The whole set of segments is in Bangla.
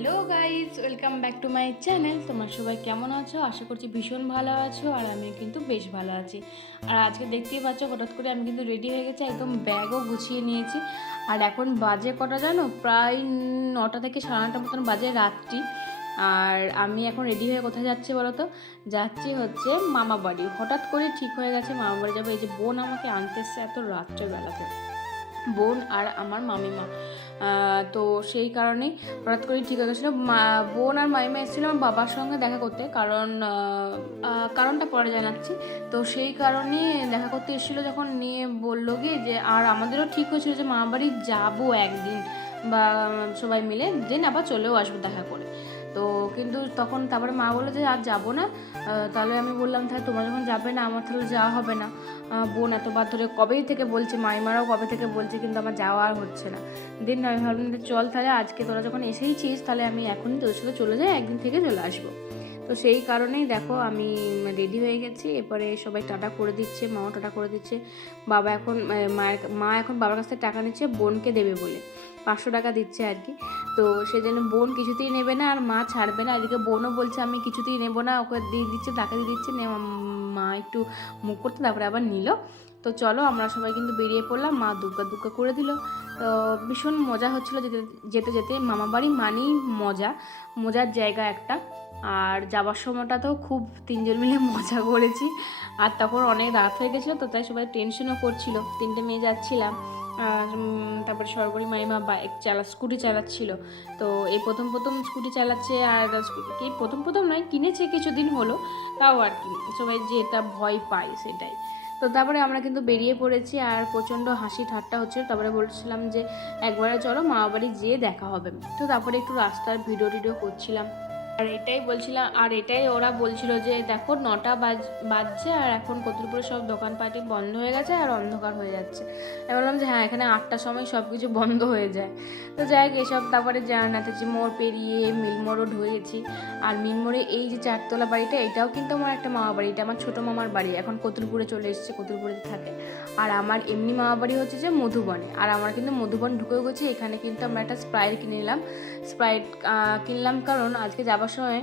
Hello guys welcome back to my channel. তোমরা সবাই কেমন আছো? আশা করছি ভীষণ ভালো আছো আর আমি কিন্তু বেশ ভালো আছি। আর আজকে দেখতেই পাচ্ছ, হঠাৎ করে আমি কিন্তু রেডি হয়ে গেছি, একদম ব্যাগও গুছিয়ে নিয়েছি। আর এখন বাজে কটা জানো? প্রায় নটা থেকে সাড়ে নটার মতন বাজে রাত্রি। আর আমি এখন রেডি হয়ে কোথায় যাচ্ছি বলো তো যাচ্ছি হচ্ছে মামা বাড়ি। হঠাৎ করে ঠিক হয়ে গেছে মামা বাড়ি যাব। এই যে বোন আমাকে আনতে এসছে এত রাত্রেবেলাতে। বোন আর আমার মামিমা। তো সেই কারণে হঠাৎ করেই ঠিক হয়ে গেছিল। বোন আর মামিমা এসেছিল আমার বাবার সঙ্গে দেখা করতে। কারণ কারণটা পরে জানাচ্ছি। তো সেই কারণে দেখা করতে এসেছিল যখন নিয়ে বলল গিয়ে যে, আর আমাদেরও ঠিক হয়েছিল যে মামা বাড়ি যাব একদিন বা সবাই মিলে। দিন আবার চলেও আসব দেখা করে। তো কিন্তু তখন তারপরে মা বলল যে আর যাব না। তাহলে আমি বললাম, তাহলে তোমরা যখন যাবে না, আমার তাহলে যাওয়া হবে না। বোন এতবার ধরে কবেই থেকে বলছে, মাইমারাও কবে থেকে বলছে, কিন্তু আমার যাওয়া আর হচ্ছে না। দিন আমি ভাবলাম চল তাহলে আজকে তোরা যখন এসেইছিস তাহলে আমি এখনই তোর সাথে চলে যাই, একদিন থেকে চলে আসব। তো সেই কারণেই দেখো আমি রেডি হয়ে গেছি। এরপরে সবাই টাটা করে দিচ্ছে মাও টাটা করে দিচ্ছে। বাবা এখন মায়ের, মা এখন বাবার কাছ থেকে টাকা নিচ্ছে, বোনকে দেবে বলে। পাঁচশো টাকা দিচ্ছে আর কি। তো সেই জন্য বোন কিছুতেই নেবে না, আর মা ছাড়বে না। এদিকে বোনও বলছে, আমি কিছুতেই নেব না, ওকে দিয়ে দিচ্ছে, তাকে দিয়ে দিচ্ছে। মা একটু মুখ করতে তারপরে আবার নিল। তো চলো, আমরা সবাই কিন্তু বেরিয়ে পড়লাম, মা দুগ্গা দুগ্গা করে দিল। তো ভীষণ মজা হচ্ছিল যেতে যেতে যেতে। মামা বাড়ি মানেই মজা। মজার জায়গা একটা। আর যাবার সময়টা তো খুব তিনজন মিলে মজা করেছি। আর তখন অনেক রাত হয়ে গেছিল তো তাই সবাই টেনশনও করছিল। তিনটে মেয়ে যাচ্ছিলাম, আর তারপরে সরকারি মাইমা বাইক চালা স্কুটি চালাচ্ছিল। তো এই প্রথম প্রথম স্কুটি চালাচ্ছে আর, কি, প্রথম প্রথম নয়, কিনেছে কিছুদিন হলো, তাও আর কি, সবাই যেটা ভয় পায় সেটাই। তো তারপরে আমরা কিন্তু বেরিয়ে পড়েছি আর প্রচণ্ড হাসি ঠাট্টা হচ্ছে তারপরে বলছিলাম যে, একবারে চলো মা বাড়ি যেয়ে দেখা হবে। তো তারপরে একটু রাস্তার ভিডিও টিডিও করছিলাম। আর এটাই বলছিলাম, আর এটাই ওরা বলছিল যে, দেখো, নটা বাজ, বাজছে আর এখন কতুলপুরে সব দোকানপাটি বন্ধ হয়ে গেছে আর অন্ধকার হয়ে যাচ্ছে। আমি বললাম যে হ্যাঁ এখানে আটটার সময় সব কিছু বন্ধ হয়ে যায়। তো যাই হোক, এসব তারপরে জানাতেছি মোড় পেরিয়ে মিলমোড়ও ঢুকেছি। আর মিলমোড়ে এই যে চারতলা বাড়িটা, এটাও কিন্তু আমার একটা মামা বাড়ি, এটা আমার ছোটো মামার বাড়ি। এখন কতুলপুরে চলে এসেছে কতুলপুরে থাকে। আর আমার এমনি মামা বাড়ি হচ্ছে যে মধুবনে। আর আমার কিন্তু মধুবন ঢুকেও গেছি, এখানে কিন্তু আমরা একটা স্প্রাইট কিনে নিলাম। স্প্রাইট কিনলাম কারণ আজকে যাবার সময়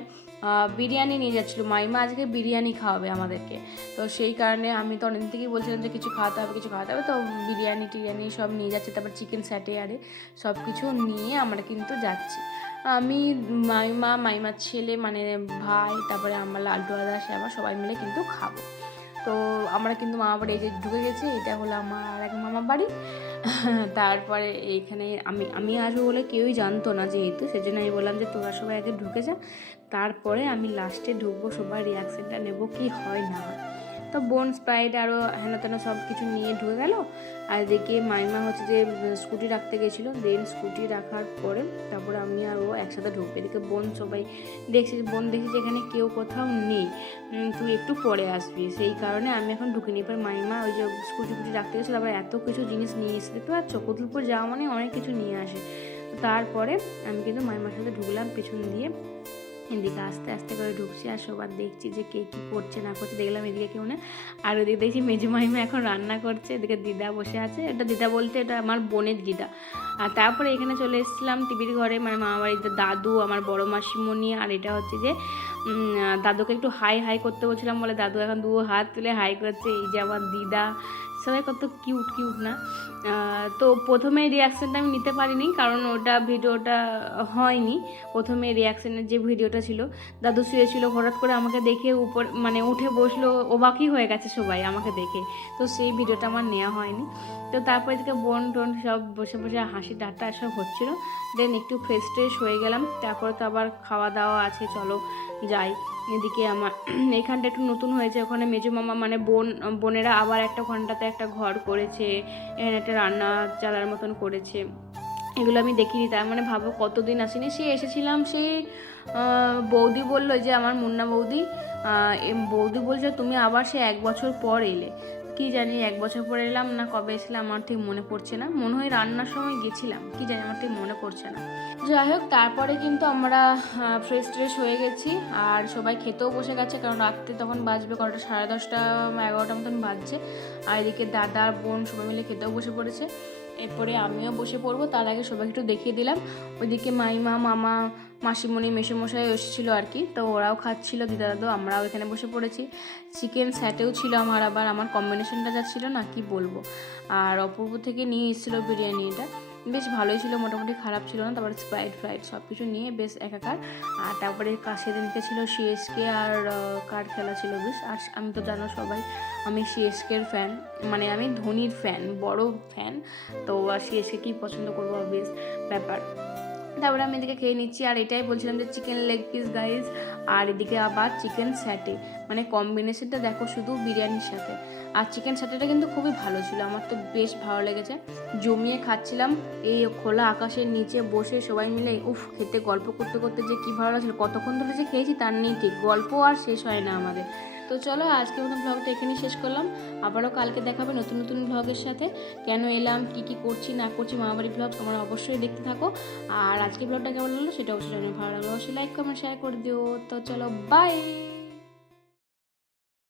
বিরিয়ানি নিয়ে যাচ্ছিল। মাইমা আজকে বিরিয়ানি খাওয়াবে আমাদেরকে। তো সেই কারণে আমি তো অনেকদিন থেকেই বলছিলাম যে কিছু খাওয়াতে হবে, কিছু খাওয়াতে হবে। তো বিরিয়ানি টিরিয়ানি সব নিয়ে যাচ্ছে, তারপর চিকেন স্যাটে আরে সব কিছু নিয়ে আমরা কিন্তু যাচ্ছি। আমি, মাইমা, মাইমার ছেলে মানে ভাই, তারপরে আমার লাড্ডু, আদা, শ্যামা সবাই মিলে কিন্তু খাব। তো আমরা কিন্তু মামা বাড়ি এই যে ঢুকে গেছি, এটা হলো আমার এক মামা বাড়ি। তারপরে এইখানে আমি আমি আসব বলে কেউই জানতো না যেহেতু, সেজন্য আমি বললাম যে তোরা সবাই আগে ঢুকে যা তারপরে আমি লাস্টে ঢুকবো সবাই রিয়াকশানটা নেব কি হয় না হয়। তো বোন, স্প্রাইট আরও হেন তেন সব কিছু নিয়ে ঢুকে গেল। আর এদিকে মাইমা হচ্ছে যে, স্কুটি রাখতে গেছিল। দেন স্কুটি রাখার পরে তারপরে আমি আর ও একসাথে ঢুকবে। এদিকে বোন সবাই দেখছি, বোন দেখছি যে এখানে কেউ কোথাও নেই। তুই একটু পরে আসবি। সেই কারণে আমি এখন ঢুকিনি। এবার মাইমা ওই যে স্কুটি ফুটি রাখতে গেছিল আবার এত কিছু জিনিস নিয়ে এসে দেখতে পাচ্ছ? কতুলপুর যাওয়া মানে অনেক কিছু নিয়ে আসে। তারপরে আমি কিন্তু মাইমার সাথে ঢুকলাম পেছন দিয়ে। এদিকে আস্তে আস্তে করে ঢুকছি আর সবার দেখছি যে কে কী করছে না করছে দেখলাম এদিকে কেউ না আর ওদিকে দেখছি মেজু মাইমা এখন রান্না করছে। এদিকে দিদা বসে আছে। এটা দিদা বলতে এটা আমার বোনের দিদা। আর তারপরে এখানে চলে এসেছিলাম টিভির ঘরে। মানে মামা বাড়িতে দাদু, আমার বড় মাসিমণি আর এটা হচ্ছে যে দাদুকে একটু হাই হাই করতে বলছিলাম বলে দাদু এখন দু হাত তুলে হাই করছে। এই যে আমার দিদা সবাই কত কিউট কিউট না। তো প্রথমে রিয়াকশানটা আমি নিতে পারিনি, কারণ ওটা ভিডিওটা হয়নি। প্রথমে রিয়াকশানের যে ভিডিওটা ছিল, দাদু শুয়েছিল, হঠাৎ করে আমাকে দেখে উপর মানে উঠে বসল, অবাকই হয়ে গেছে সবাই আমাকে দেখে। তো সেই ভিডিওটা আমার নেওয়া হয়নি। তো তারপর এদিকে বোন টোন সব বসে বসে হাসি ডাটা সব হচ্ছিল। দেন একটু ফ্রেশ ট্রেশ হয়ে গেলাম, তারপরে তো আবার খাওয়া দাওয়া আছে, চলো যাই। এদিকে আমার, এখানটা একটু নতুন হয়েছে। ওখানে মেজো মামা মানে বোন, বোনেরা আবার একটা ঘন্টাতে একটা ঘর করেছে, এখানে একটা রান্না চালার মতন করেছে। এগুলো আমি দেখিনি, তার মানে ভাবো কতদিন আসিনি। সে এসেছিলাম সেই বৌদি বলল যে আমার মুন্না বৌদি বৌদি বলছে তুমি আবার সে এক বছর পর এলে। কি জানি, এক বছর পরে এলাম না কবে এসেছিলাম আমার ঠিক মনে পড়ছে না। মনে হয় রান্নার সময় গেছিলাম, কি জানি আমার ঠিক মনে পড়ছে না। যাই হোক, তারপরে কিন্তু আমরা ফ্রেশ ট্রেশ হয়ে গেছি, আর সবাই খেতেও বসে গেছে, কারণ রাত্রে তখন বাজবে কটা, সাড়ে দশটা, এগারোটা মতন বাজছে। আর এদিকে দাদা বোন সবাই মিলে খেতেও বসে পড়েছে। এরপরে আমিও বসে পড়ব, তার আগে সবাইকে একটু দেখিয়ে দিলাম। ওইদিকে মাইমা, মামা মাসিমণি, মেসোমশাই এসেছিল আর কি। তো ওরাও খাচ্ছিল দিদা দাদু আমরাও এখানে বসে পড়েছি। চিকেন স্যাটেও ছিল আমার, আবার আমার কম্বিনেশনটা যা ছিল না, কি বলব। আর অপূর্ব থেকে নিয়ে এসেছিল বিরিয়ানি এটা। বেশ ভালোই ছিল, মোটামুটি খারাপ ছিল না, তারপরে স্প্রাইট ফ্রাইড সব কিছু নিয়ে বেশ একাকার। আর তারপরে সেদিনকে ছিল সিএসকে আর কার খেলা ছিল বেশ? আর আমি তো জানো সবাই, আমি সিএসকের ফ্যান মানে আমি ধোনির ফ্যান বড় ফ্যান তো আর সিএসকে কি পছন্দ করব, বেশ ব্যাপার। তারপরে আমি এদিকে খেয়ে নিচ্ছি, আর এটাই বলছিলাম যে চিকেন লেগ পিস গাইজ আর এদিকে আবার চিকেন স্যাটে মানে কম্বিনেশনটা দেখো শুধু বিরিয়ানির সাথে। আর চিকেন স্যাটেটা কিন্তু খুবই ভালো ছিল, আমার তো বেশ ভালো লেগেছে। জমিয়ে খাচ্ছিলাম, এই খোলা আকাশের নিচে বসে সবাই মিলে, উফ, খেতে গল্প করতে করতে যে কী ভালো লাগছিল। কতক্ষণ ধরে যে খেয়েছি তার নেই ঠিক, গল্প আর শেষ হয় না আমাদের। তো চলো আজকে মতো ব্লগটা এখানেই শেষ করলাম। আবারও কালকে দেখাবে নতুন নতুন ব্লগের সাথে। কেন এলাম, কি কি করছি, না করছি মামাবাড়ি ব্লগ তোমরা অবশ্যই দেখতে থাকো। আর আজকে ব্লগটা কেমন লাগল, সেটা অবশ্যই জানিয়ে ভালো লাগল অবশ্যই লাইক কমেন্ট শেয়ার করে দিও। তো চলো বাই